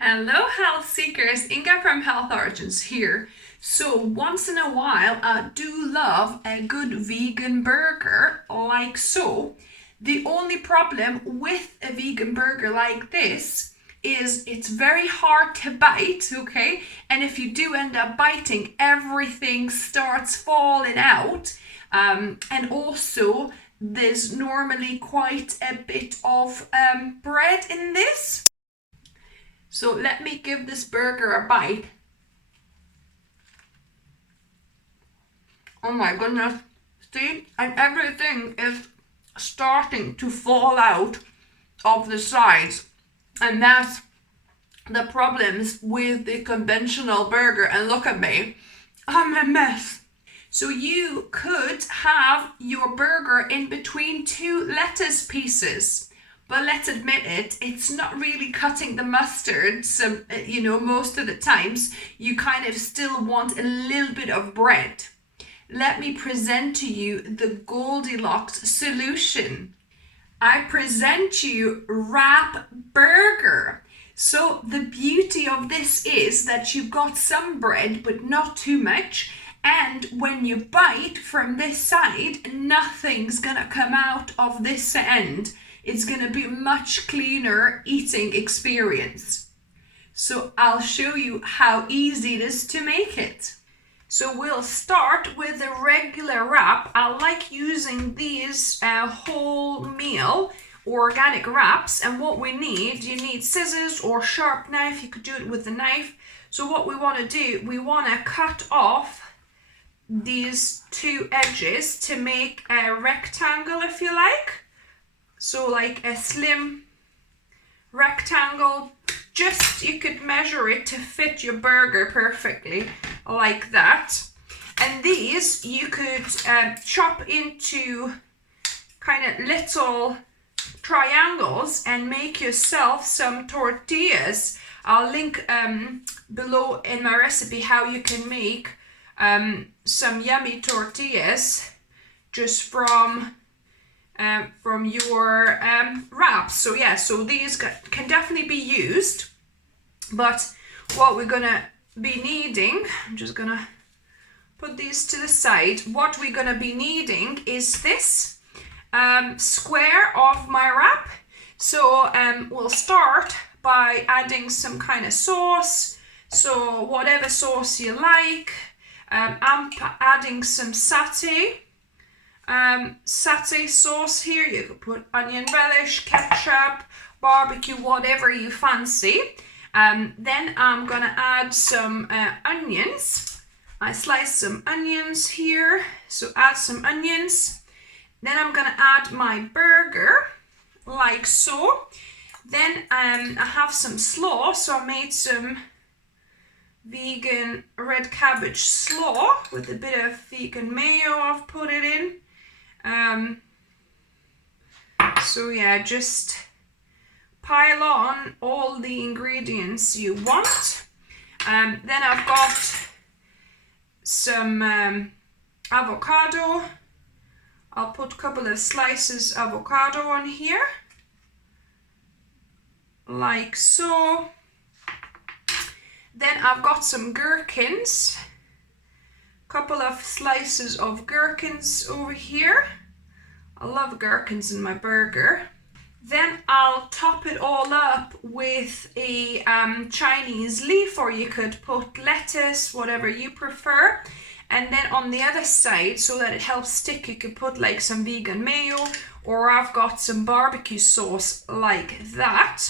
Hello, health seekers. Inga from Health Origins here. So, once in a while, I do love a good vegan burger, like so. The only problem with a vegan burger like this is it's very hard to bite, okay? And if you do end up biting, everything starts falling out. And also, there's normally quite a bit of bread in this. So let me give this burger a bite. Oh my goodness. See? And everything is starting to fall out of the sides. And that's the problems with the conventional burger. And look at me. I'm a mess. So you could have your burger in between two lettuce pieces. But let's admit it, it's not really cutting the mustard. So, most of the times you kind of still want a little bit of bread. Let me present to you the Goldilocks solution. I present you wrap burger. So the beauty of this is that you've got some bread, but not too much. And when you bite from this side, nothing's gonna come out of this end. It's going to be a much cleaner eating experience. So I'll show you how easy it is to make it. So we'll start with a regular wrap. I like using these wholemeal organic wraps. And what you need scissors or sharp knife. You could do it with a knife. So what we want to do, we want to cut off these two edges to make a rectangle, if you like. So like a slim rectangle, just you could measure it to fit your burger perfectly, like that. And these you could chop into kind of little triangles and make yourself some tortillas. I'll link below in my recipe how you can make some yummy tortillas just from your wraps. So these can definitely be used, but what we're gonna be needing, I'm just gonna put these to the side. What we're gonna be needing is this square of my wrap. So we'll start by adding some kind of sauce, so whatever sauce you like. I'm adding some satay sauce here. You could put onion relish, ketchup, barbecue, whatever you fancy. Then I'm gonna add some onions. I sliced some onions here, so add some onions. Then I'm gonna add my burger, like so. Then I have some slaw, so I made some vegan red cabbage slaw with a bit of vegan mayo. I've put it in. Just pile on all the ingredients you want. Then I've got some avocado. I'll put a couple of slices of avocado on here, like so. Then I've got some gherkins. Couple of slices of gherkins over here. I love gherkins in my burger. Then I'll top it all up with a Chinese leaf, or you could put lettuce, whatever you prefer. And then on the other side, so that it helps stick, you could put like some vegan mayo, or I've got some barbecue sauce like that.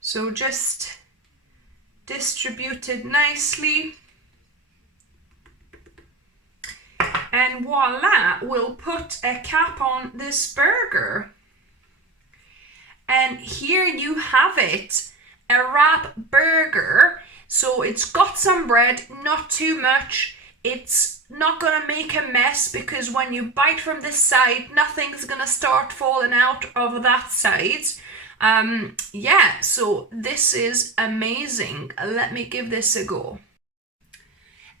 So just distribute it nicely. And voila, we'll put a cap on this burger. And here you have it, a wrap burger. So it's got some bread, not too much. It's not gonna make a mess because when you bite from this side, nothing's gonna start falling out of that side. So this is amazing. Let me give this a go.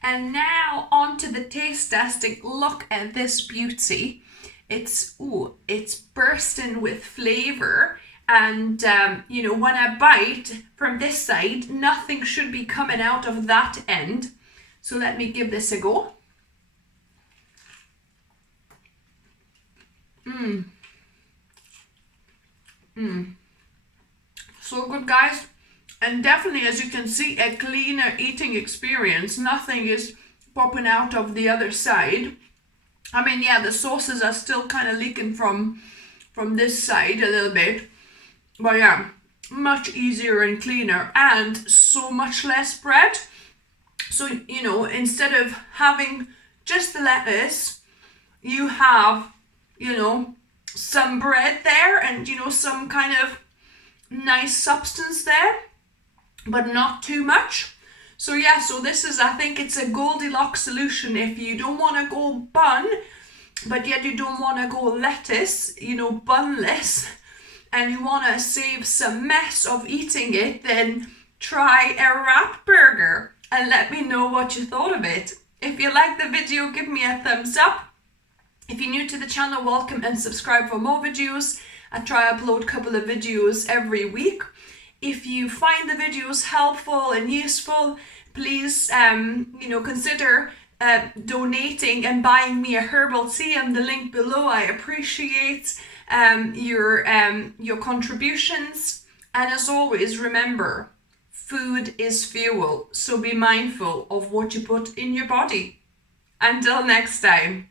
And now on to the taste testing. Look at this beauty. It's bursting with flavor. And you know, when I bite from this side, nothing should be coming out of that end. So let me give this a go. So good, guys. And definitely, as you can see, a cleaner eating experience. Nothing is popping out of the other side. I mean, yeah, the sauces are still kind of leaking from this side a little bit. But yeah, much easier and cleaner, and so much less bread. So, you know, instead of having just the lettuce, you have, you know, some bread there and, you know, some kind of nice substance there, but not too much. So yeah, so this is, I think it's a Goldilocks solution. If you don't want to go bun, but yet you don't want to go lettuce, you know, bunless, and you want to save some mess of eating it, then try a wrap burger and let me know what you thought of it. If you liked the video, give me a thumbs up. If you're new to the channel, welcome and subscribe for more videos. I try to upload a couple of videos every week. If you find the videos helpful and useful, please you know, consider donating and buying me a herbal tea on the link below. I appreciate your contributions. And as always, remember, food is fuel, so be mindful of what you put in your body. Until next time.